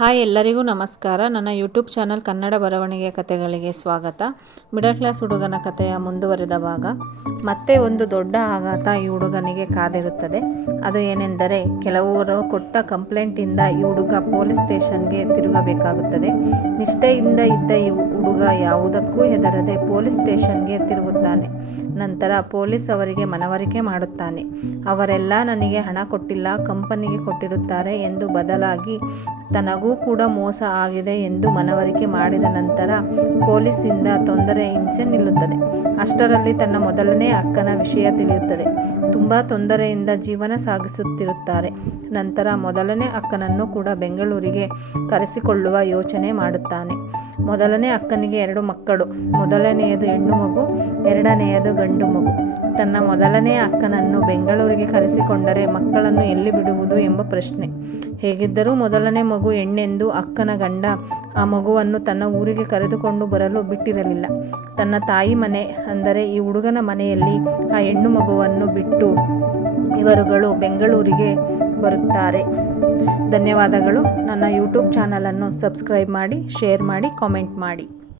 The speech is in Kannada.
ಹಾಯ್ ಎಲ್ಲರಿಗೂ ನಮಸ್ಕಾರ. ನನ್ನ ಯೂಟ್ಯೂಬ್ ಚಾನಲ್ ಕನ್ನಡ ಬರವಣಿಗೆ ಕಥೆಗಳಿಗೆ ಸ್ವಾಗತ. ಮಿಡಲ್ ಕ್ಲಾಸ್ ಹುಡುಗನ ಕಥೆಯ ಮುಂದುವರೆದ ಭಾಗ. ಮತ್ತೆ ಒಂದು ದೊಡ್ಡ ಆಘಾತ ಈ ಹುಡುಗನಿಗೆ ಕಾದಿರುತ್ತದೆ. ಅದು ಏನೆಂದರೆ, ಕೆಲವರು ಕೊಟ್ಟ ಕಂಪ್ಲೇಂಟಿಂದ ಈ ಹುಡುಗ ಪೊಲೀಸ್ ಸ್ಟೇಷನ್ಗೆ ತಿರುಗಬೇಕಾಗುತ್ತದೆ. ನಿಷ್ಠೆಯಿಂದ ಇದ್ದ ಈ ಹುಡುಗ ಯಾವುದಕ್ಕೂ ಹೆದರದೆ ಪೊಲೀಸ್ ಸ್ಟೇಷನ್ಗೆ ತಿರುಗುತ್ತಾನೆ. ನಂತರ ಪೊಲೀಸ್ ಅವರಿಗೆ ಮನವರಿಕೆ ಮಾಡುತ್ತಾನೆ. ಅವರೆಲ್ಲ ನನಗೆ ಹಣ ಕೊಟ್ಟಿಲ್ಲ, ಕಂಪನಿಗೆ ಕೊಟ್ಟಿರುತ್ತಾರೆ ಎಂದು ಬದಲಾಗಿ ತನಗೂ ಕೂಡ ಮೋಸ ಆಗಿದೆ ಎಂದು ಮನವರಿಕೆ ಮಾಡಿದ ನಂತರ ಪೊಲೀಸಿಂದ ತೊಂದರೆ ಹಿಂಸೆ ನಿಲ್ಲುತ್ತದೆ. ಅಷ್ಟರಲ್ಲಿ ತನ್ನ ಮೊದಲನೇ ಅಕ್ಕನ ವಿಷಯ ತಿಳಿಯುತ್ತದೆ. ತುಂಬ ತೊಂದರೆಯಿಂದ ಜೀವನ ಸಾಗಿಸುತ್ತಿರುತ್ತಾರೆ. ನಂತರ ಮೊದಲನೇ ಅಕ್ಕನನ್ನು ಕೂಡ ಬೆಂಗಳೂರಿಗೆ ಕರೆಸಿಕೊಳ್ಳುವ ಯೋಚನೆ ಮಾಡುತ್ತಾನೆ. ಮೊದಲನೇ ಅಕ್ಕನಿಗೆ 2 ಮಕ್ಕಳು. ಮೊದಲನೆಯದು ಹೆಣ್ಣು ಮಗು, ಎರಡನೆಯದು ಗಂಡು ಮಗು. ತನ್ನ ಮೊದಲನೇ ಅಕ್ಕನನ್ನು ಬೆಂಗಳೂರಿಗೆ ಕರೆಸಿಕೊಂಡರೆ ಮಕ್ಕಳನ್ನು ಎಲ್ಲಿ ಬಿಡುವುದು ಎಂಬ ಪ್ರಶ್ನೆ. ಹೇಗಿದ್ದರೂ ಮೊದಲನೇ ಮಗು ಹೆಣ್ಣೆಂದು ಅಕ್ಕನ ಗಂಡ ಆ ಮಗುವನ್ನು ತನ್ನ ಊರಿಗೆ ಕರೆದುಕೊಂಡು ಬರಲು ಬಿಟ್ಟಿರಲಿಲ್ಲ. ತನ್ನ ತಾಯಿ ಮನೆ ಅಂದರೆ ಈ ಹುಡುಗನ ಮನೆಯಲ್ಲಿ ಆ ಹೆಣ್ಣು ಮಗುವನ್ನು ಬಿಟ್ಟು ಇವರುಗಳು ಬೆಂಗಳೂರಿಗೆ ಬರುತ್ತಾರೆ. ಧನ್ಯವಾದಗಳು. ನನ್ನ ಯೂಟ್ಯೂಬ್ ಚಾನಲನ್ನು ಸಬ್ಸ್ಕ್ರೈಬ್ ಮಾಡಿ, ಶೇರ್ ಮಾಡಿ, ಕಾಮೆಂಟ್ ಮಾಡಿ.